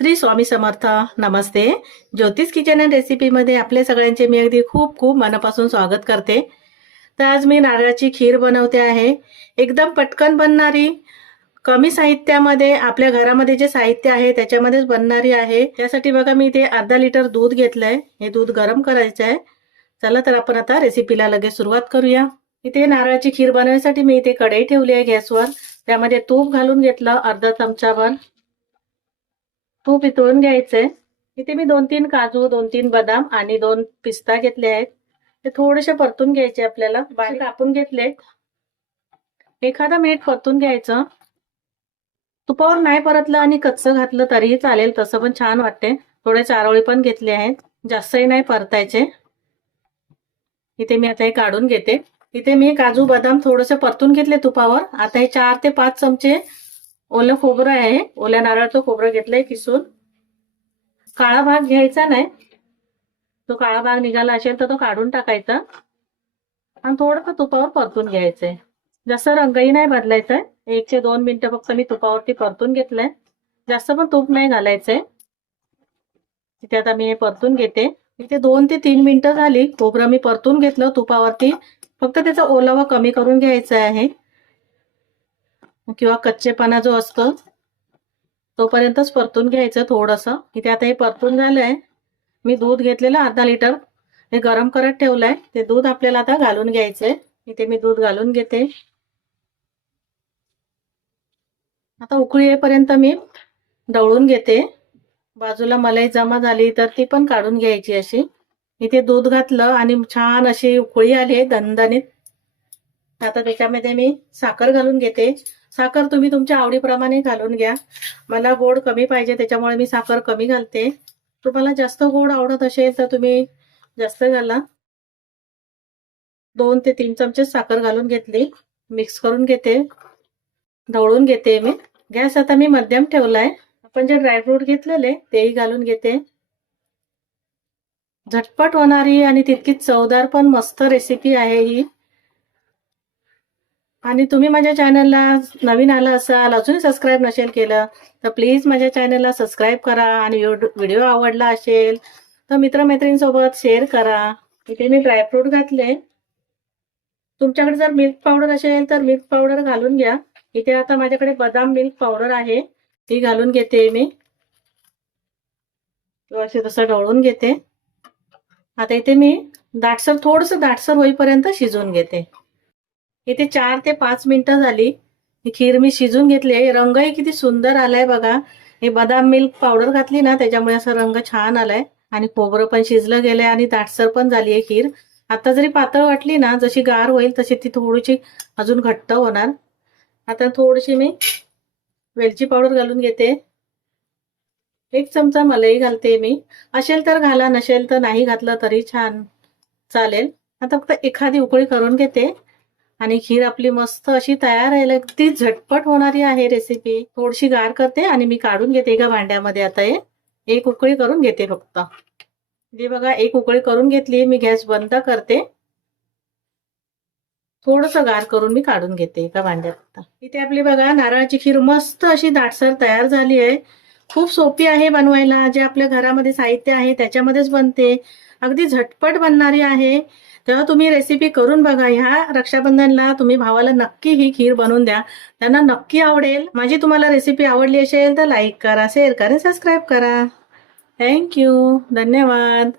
श्री स्वामी समर्थ नमस्ते. ज्योतिष kitchen and रेसिपीमध्ये आपले सगळ्यांचे मी अगदी खूप खूप मनापासून स्वागत करते. तर आज मी नारळाची खीर बनवते आहे. एकदम पटकन बनणारी कमी साहित्यामध्ये आपल्या घरामध्ये जे साहित्य आहे त्याच्यामध्येच बनणारी आहे. त्यासाठी बघा मी इथे अर्धा लिटर दूध घेतलंय. हे दूध गरम करायचं आहे. चला तर आपण आता रेसिपीला लगेच सुरुवात करूया. इथे नारळाची खीर बनवण्यासाठी मी इथे कढई ठेवली आहे गॅसवर. त्यामध्ये तूप घालून घेतलं अर्धा चमचाभर. तूप वितळून घ्यायचंय. इथे मी दोन तीन काजू दोन तीन बदाम आणि दोन पिस्ता घेतले आहेत. ते थोडेसे परतून घ्यायचे आपल्याला. बारीक कापून घेतले. एखादा मिनिट परतून घ्यायचं. तुपावर नाही परतलं आणि कच्चं घातलं तरीही चालेल तसं पण छान वाटते. थोडे चारोळी पण घेतले आहेत. जास्तही नाही परतायचे. इथे मी आता हे काढून घेते. इथे मी काजू बदाम थोडेसे परतून घेतले तुपावर. आता हे चार ते पाच चमचे ओलं खोबरं आहे. ओल्या नारळाचं खोबरं घेतलंय किसून. काळा भाग घ्यायचा नाही. तो काळा भाग निघाला असेल तर तो काढून टाकायचा. आणि थोडंसं तुपावर परतून घ्यायचंय. जास्त रंगही नाही बदलायचा एक ते दोन मिनिटं फक्त मी तुपावरती परतून घेतलंय. जास्त पण तूप नाही घालायचंय. तिथे आता मी हे परतून घेते. इथे दोन ते तीन मिनिटं झाली. खोबरं मी परतून घेतलं तुपावरती. फक्त त्याचा ओलावा कमी करून घ्यायचा आहे. किंवा कच्चेपणा जो असतो तोपर्यंतच परतून घ्यायचं थोडंसं. इथे आता हे परतून झालंय. मी दूध घेतलेलं अर्धा लिटर. हे गरम करत ठेवलंय. ते दूध आपल्याला आता घालून घ्यायचंय. इथे मी दूध घालून घेते. आता उकळी येईपर्यंत मी ढवळून घेते. बाजूला मलाई जमा झाली तर ती पण काढून घ्यायची अशी. इथे दूध घातलं आणि छान अशी उकळी आली आहे दणदणीत. आता त्याच्यामध्ये मी साखर घालून घेते. साखर तुम्ही तुमच्या आवडीप्रमाणे घालून घ्या. मला गोड कमी पाहिजे त्याच्यामुळे मी साखर कमी घालते. तुम्हाला जास्त गोड आवडत असेल तर तुम्ही जास्त घाला. दोन ते तीन चमचे साखर घालून घेतली. मिक्स करून घेते. ढवळून घेते मी. गॅस आता मी मध्यम ठेवलाय. आपण जे ड्रायफ्रूट घेतलेले तेही घालून घेते. झटपट होणारी आणि तितकी चवदार पण मस्त रेसिपी आहे ही. आणि तुम्ही माझ्या चॅनलला नवीन आला असाल अजूनही सबस्क्राईब नसेल केलं तर प्लीज माझ्या चॅनलला सबस्क्राईब करा आणि व्हिडिओ आवडला असेल तर मित्रमैत्रिणींसोबत शेअर करा. इथे मी ड्रायफ्रूट घातले. तुमच्याकडे जर मिल्क पावडर असेल तर मिल्क पावडर घालून घ्या. इथे आता माझ्याकडे बदाम मिल्क पावडर आहे ती घालून घेते मी. असे तसं ढवळून घेते. आता इथे मी दाटसर थोडस दाटसर होईपर्यंत शिजवून घेते. इथे चार ते पाच मिनिटं झाली. ही खीर मी शिजून घेतली रंगही किती सुंदर आलाय बघा. हे बदाम मिल्क पावडर घातली ना त्याच्यामुळे असा रंग छान आलाय. आणि खोबरं पण शिजलं गेलंय आणि दाटसर पण झाली आहे खीर. आता जरी पातळ वाटली ना जशी गार होईल तशी ती थोडीशी अजून घट्ट होणार. आता थोडीशी मी वेलची पावडर घालून घेते. एक चमचा मलई घालते मी. असेल तर घाला नसेल तर नाही घातलं तरी छान चालेल. आता फक्त एखादी उकळी करून घेते. आणि खीर आपली मस्त अशी तयार आहे ती झटपट होणारी आहे रेसिपी थोडीशी गार करते आणि मी काढून घेते एका भांड्यामध्ये. आता हे एक उकळी करून घेते फक्त. हे बघा एक उकळी करून घेतली मी गॅस बंद करते. थोडस गार करून मी काढून घेते एका भांड्यात इथे आपली बघा नारळाची खीर मस्त अशी दाटसर तयार झाली आहे. खूप सोपी आहे बनवायला. जे आपल्या घरामध्ये साहित्य आहे त्याच्यामध्येच बनते. अगदी झटपट बनणारी आहे. तेव्हा तुम्ही रेसिपी करून बघा. ह्या रक्षाबंधनला तुम्ही भावाला नक्की ही खीर बनवून द्या. त्यांना नक्की आवडेल. माझी तुम्हाला रेसिपी आवडली असेल तर लाईक करा शेअर करा सबस्क्राईब करा. थँक्यू धन्यवाद.